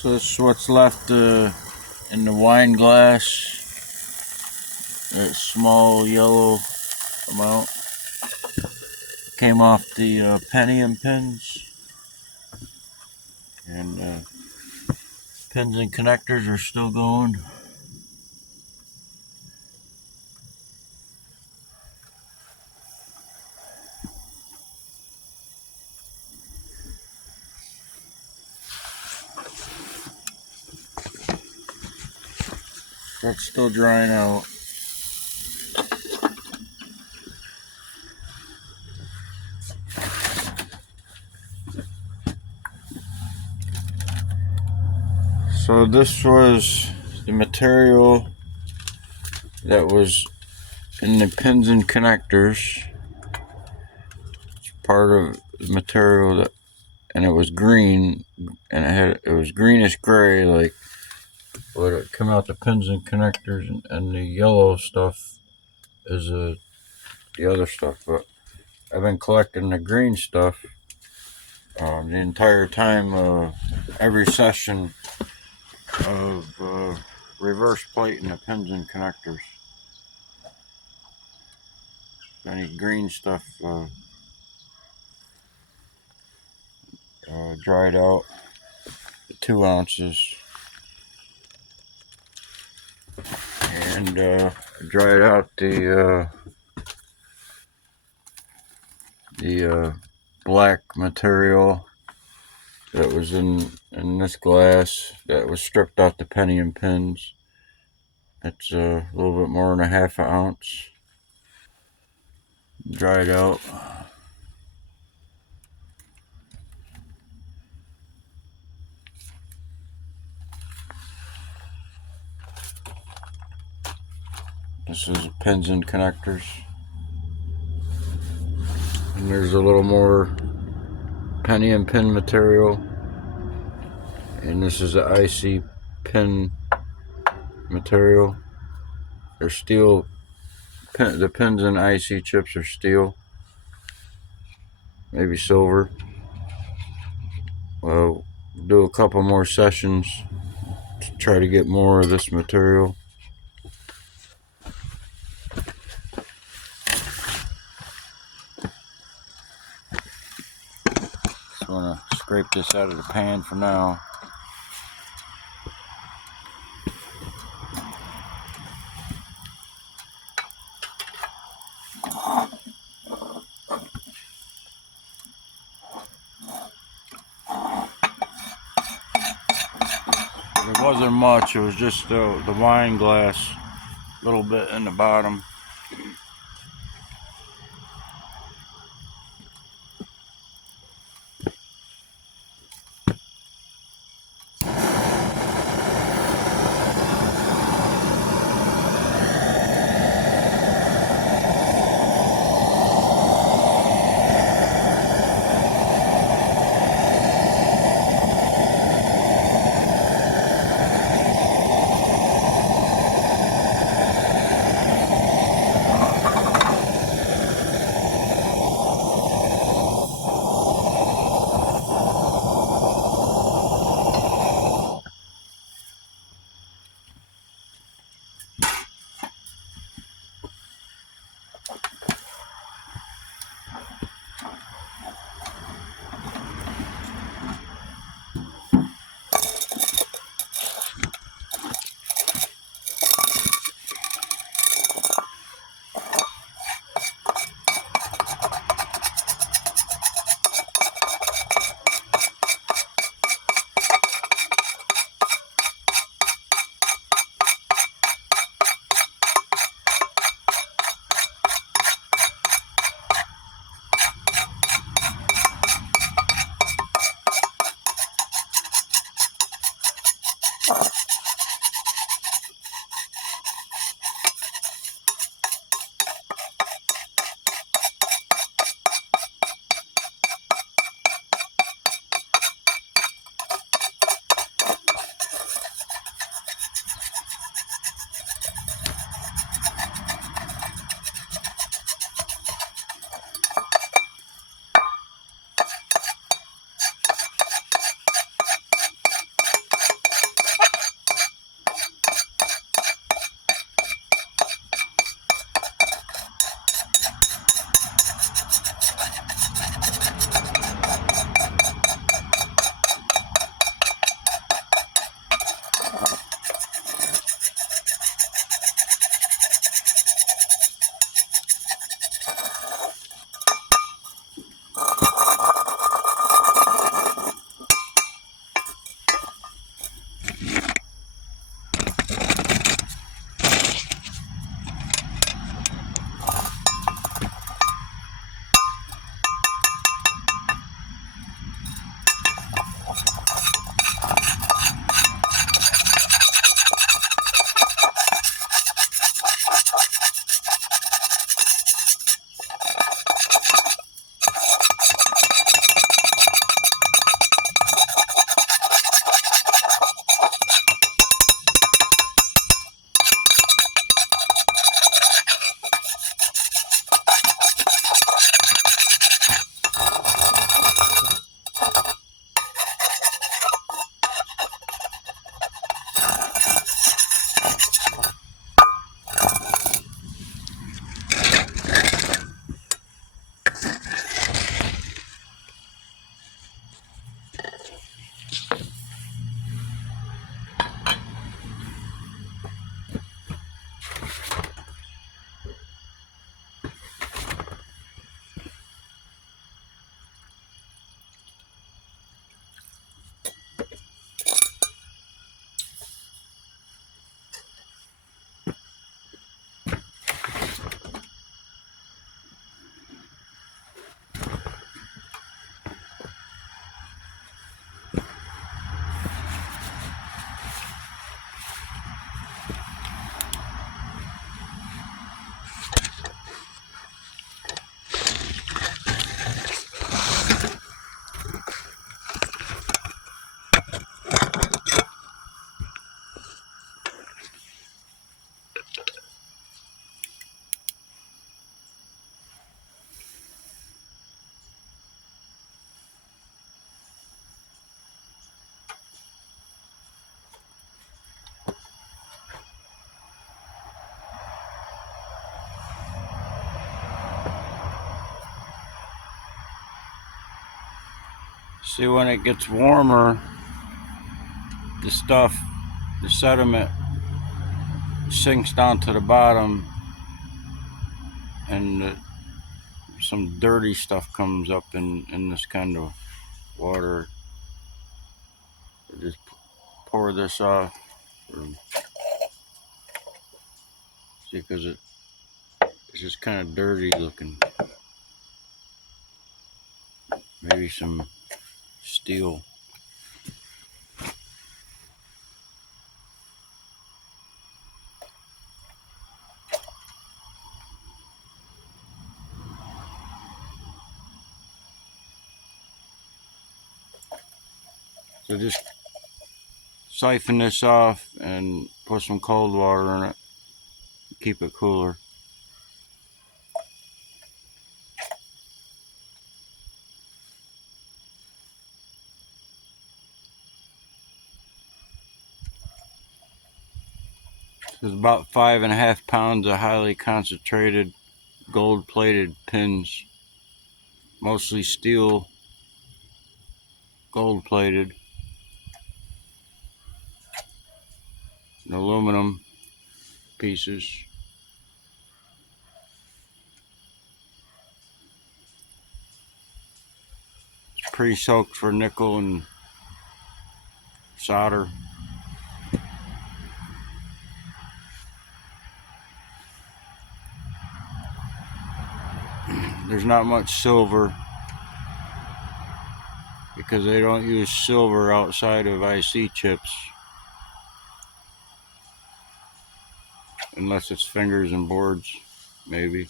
So this is what's left in the wine glass. That small yellow amount came off the pentium pins, and pins and connectors are still going. That's still drying out. So this was the material that was in the pins and connectors. It's part of the material that, and it was green, and it was greenish gray, like what it come out the pins and connectors, and the yellow stuff is the other stuff. But I've been collecting the green stuff the entire time, every session of reverse plating the pins and connectors. Any green stuff dried out, 2 ounces, and dried out the black material that was in this glass that was stripped out the pentium pins. It's a little bit more than a half an ounce dried out. This is pins and connectors, and there's a little more pentium pin material, and this is the IC pin material. They're steel. The pins and IC chips are steel, maybe silver. Well, do a couple more sessions to try to get more of this material. Just want to scrape this out of the pan for now. It wasn't much, it was just the wine glass, a little bit in the bottom. See, when it gets warmer, the sediment sinks down to the bottom, and some dirty stuff comes up in this kind of water. Just pour this off, see, because it's just kind of dirty looking. Maybe some steel. So just siphon this off and put some cold water in it. Keep it cooler. There's about 5.5 pounds of highly concentrated gold-plated pins, mostly steel, gold-plated, and aluminum pieces. It's pre-soaked for nickel and solder. There's not much silver because they don't use silver outside of IC chips unless it's fingers and boards, maybe.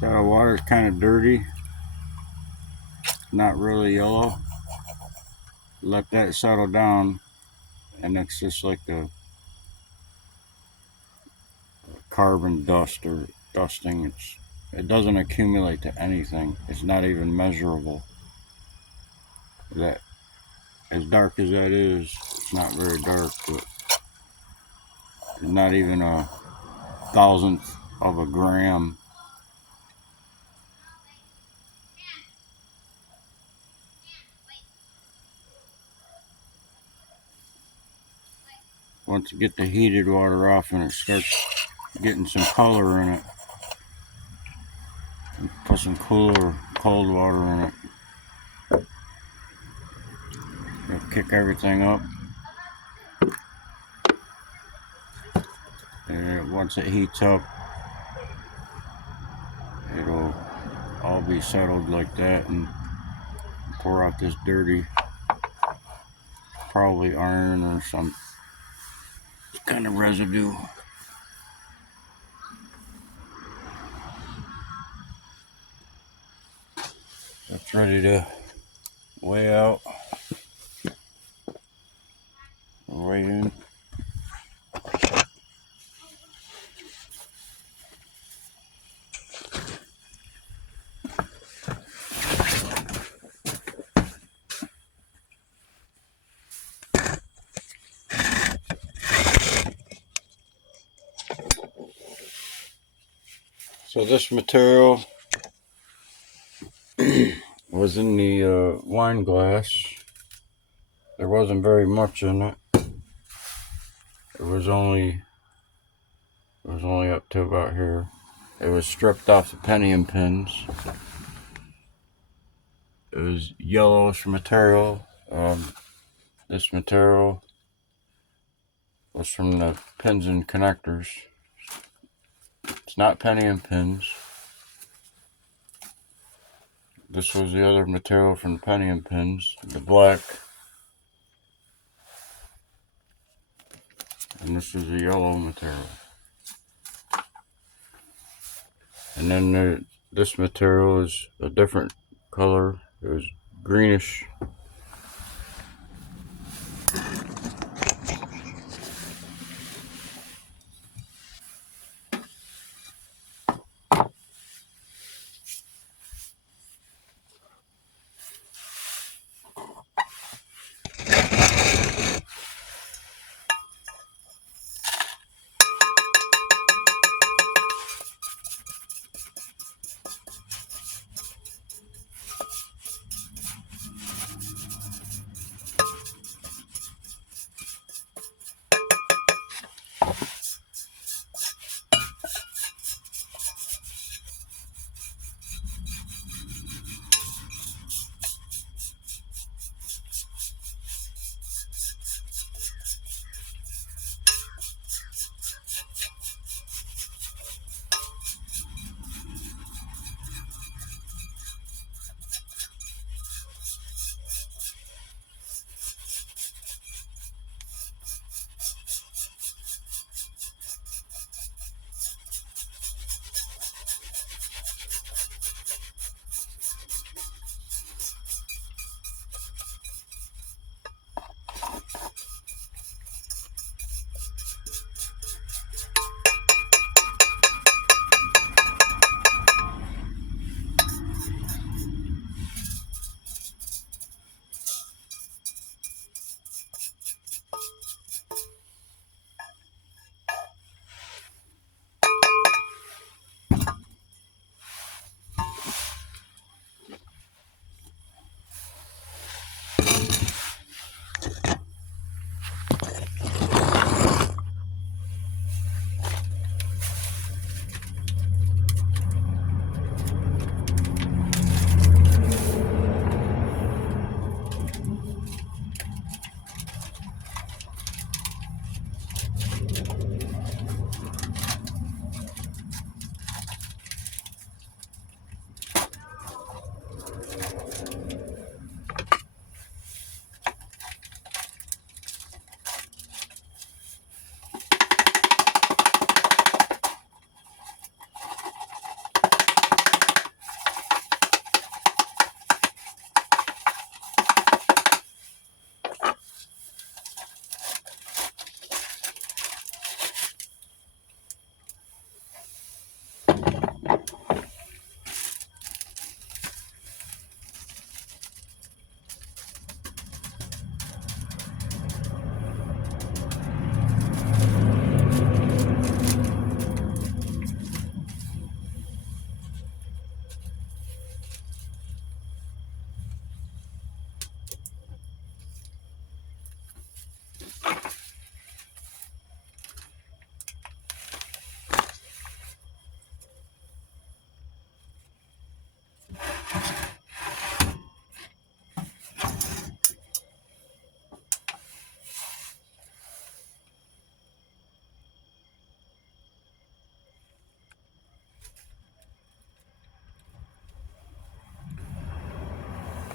So the water's kind of dirty, not really yellow. Let that settle down, and it's just like a carbon dust or dusting. It doesn't accumulate to anything. It's not even measurable. That, as dark as that is, it's not very dark, but it's not even a thousandth of a gram. Once you get the heated water off and it starts getting some color in it, and put some cooler cold water in it. It'll kick everything up. And once it heats up, it'll all be settled like that, and pour out this dirty, probably iron or some kind of residue. It's ready to weigh out, weigh in. So this material was in the wine glass. There wasn't very much in it. It was only up to about here. It was stripped off the pentium pins. It was yellowish material. This material was from the pins and connectors. It's not pentium pins. This was the other material from the pentium pins, the black. And this is the yellow material. And then this material is a different color. It was greenish.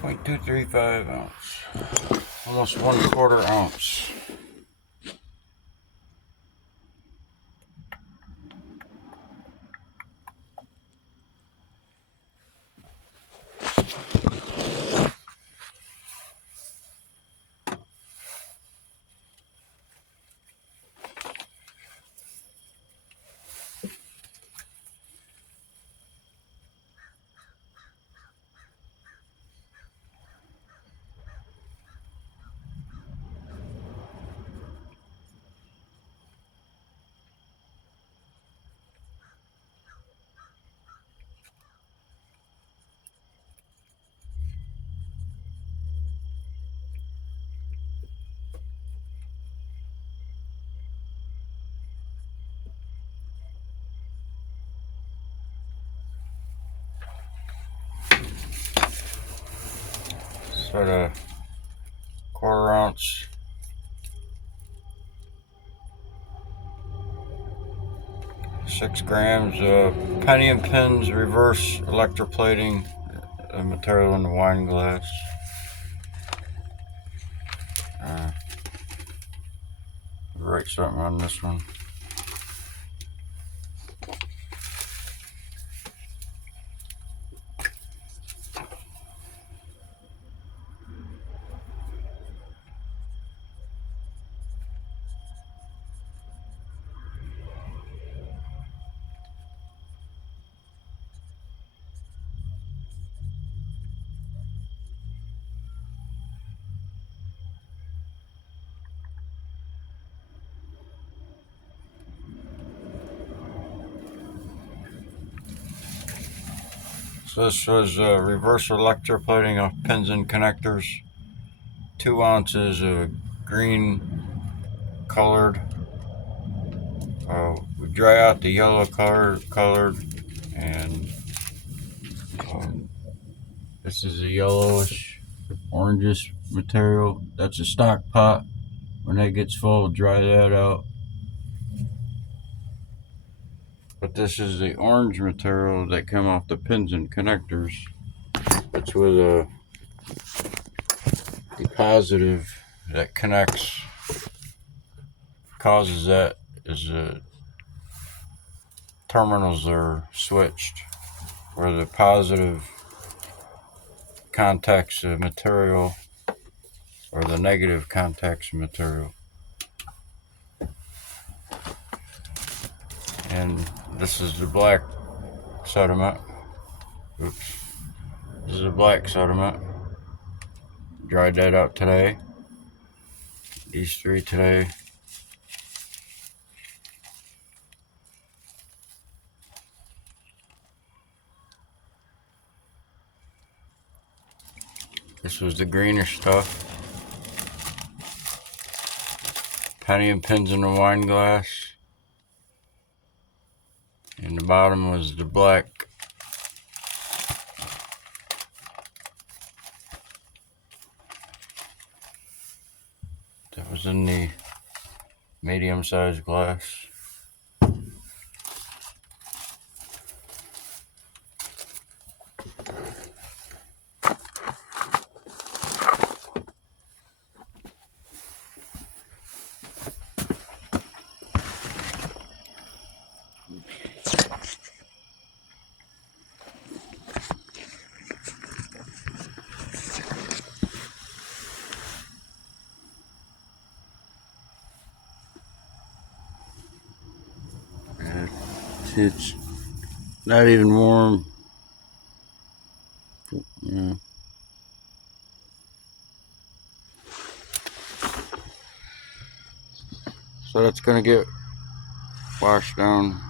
0.235 ounce. Almost 1/4 ounce. Sort of 1/4 ounce. Six grams of pentium pins, reverse electroplating the material in the wine glass. Write something on this one. So this was reverse electroplating of pins and connectors. 2 ounces of green colored. We dry out the yellow colored, and this is a yellowish, orangish material. That's a stock pot. When that gets full, dry that out. But this is the orange material that come off the pins and connectors. It's with a positive that connects, causes that is the terminals are switched, where the positive contacts the material or the negative contacts the material. And this is the black sediment. Oops. This is a black sediment. Dried that out today. These 3 today. This was the greenish stuff. Pentium pins in the wine glass. And the bottom was the black. That was in the medium-sized glass. It's not even warm. Yeah. So that's going to get washed down.